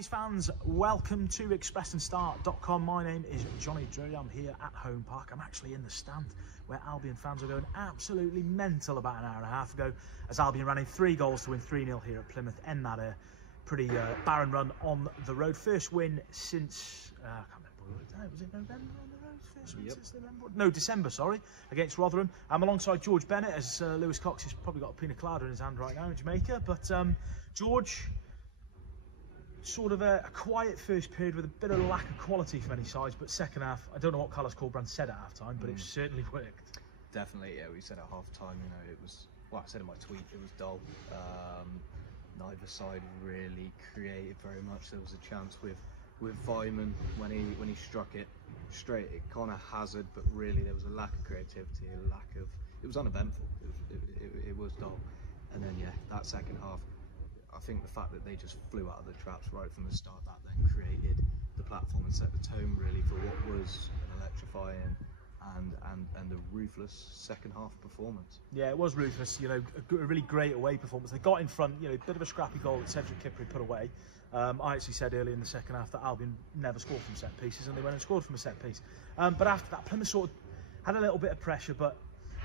Baggies fans, welcome to effort.And. My name is Jonny Drury. I'm here at Home Park. I'm actually in the stand where Albion fans are going absolutely mental about an hour and a half ago as Albion ran in 3 goals to win 3-0 here at Plymouth. End that pretty barren run on the road. First win since, I can't remember, was it November on the road? First win since November? No, December, sorry, against Rotherham. I'm alongside George Bennett as Lewis Cox has probably got a pina colada in his hand right now in Jamaica. But George, sort of a quiet first period with a bit of lack of quality from any sides, but second half, I don't know what Carlos Corberán said at half time, but it certainly worked. Definitely, yeah, we said at half time, you know, it was, well, I said in my tweet, it was dull. Neither side really created very much. There was a chance with Vyman when he struck it straight, it kind of hazard, but really there was a lack of creativity, it was uneventful, it was dull. And then, yeah, that second half, I think the fact that they just flew out of the traps right from the start, that then created the platform and set the tone really for what was an electrifying and a ruthless second half performance. Yeah, it was ruthless, you know, a really great away performance. They got in front, you know, a bit of a scrappy goal that Cedric Kipre put away. I actually said earlier in the second half that Albion never scored from set pieces, and they went and scored from a set piece. But after that, Plymouth sort of had a little bit of pressure, but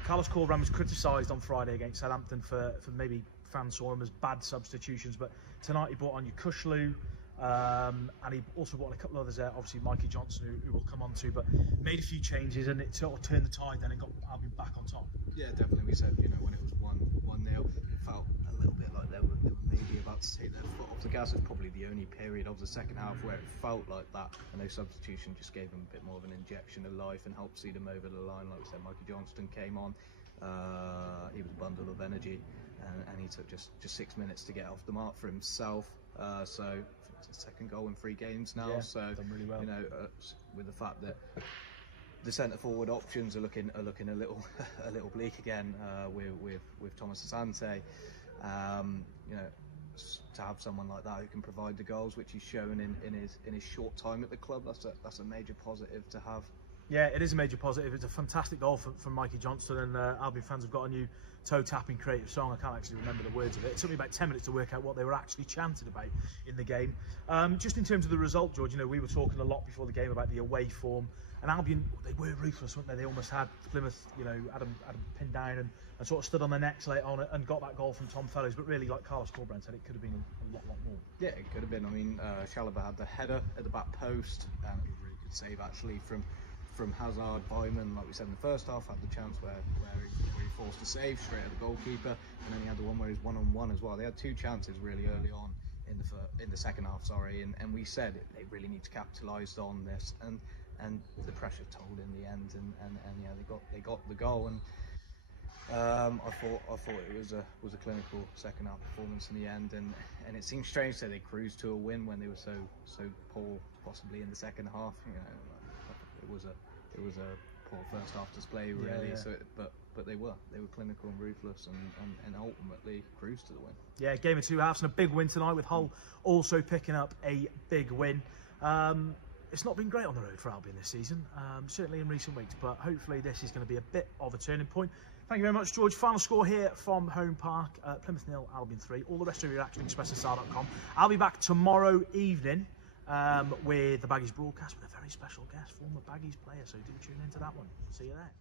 Carlos Corberán was criticised on Friday against Southampton for maybe fans saw him as bad substitutions, but tonight he brought on Yukushlu, and he also brought on a couple of others there, obviously Mikey Johnston, who we'll come on to, but made a few changes and it sort of turned the tide then and got Albion back on top. Yeah, definitely. We said, you know, when it was 1-0, it felt a little bit like they were maybe about to take their foot off the gas. It's probably the only period of the second half where it felt like that, and those substitutions just gave them a bit more of an injection of life and helped see them over the line. Like we said, Mikey Johnston came on, he was a bundle of energy. And he took just 6 minutes to get off the mark for himself. So it's his second goal in 3 games now. Yeah, so done really well. You know, with the fact that the centre forward options are looking a little bleak again with Thomas Asante. You know, to have someone like that who can provide the goals, which he's shown in his short time at the club, that's a major positive to have. Yeah, it is a major positive. It's a fantastic goal from Mikey Johnston, and Albion fans have got a new toe-tapping creative song. I can't actually remember the words of it. It took me about 10 minutes to work out what they were actually chanted about in the game. Just in terms of the result, George, you know, we were talking a lot before the game about the away form, and Albion, they were ruthless, weren't they? They almost had Plymouth, you know, had them pinned down and sort of stood on their necks late on it and got that goal from Tom Fellows. But really, like Carlos Corberán said, it could have been a lot more. Yeah, it could have been. I mean, Chalobah had the header at the back post, and it was a really good save actually from Hazard. Vyman, like we said in the first half, had the chance where he forced a save straight at the goalkeeper, and then he had the one where he's one-on-one as well. They had 2 chances really early on in the second half, and we said they really need to capitalise on this, and the pressure told in the end, and yeah, they got the goal, and I thought it was a clinical second half performance in the end, and it seems strange that they cruised to a win when they were so poor possibly in the second half. You know, it was a poor first half display really. Yeah. So but they were clinical and ruthless, and ultimately cruised to the win. Yeah, game of 2 halves and a big win tonight with Hull also picking up a big win. It's not been great on the road for Albion this season, certainly in recent weeks, but hopefully this is going to be a bit of a turning point. Thank you very much, George. Final score here from Home Park, Plymouth 0, Albion 3. All the rest of your action at effort.And. I'll be back tomorrow evening with the Baggies broadcast with a very special guest, former Baggies player, so do tune into that one. See you there.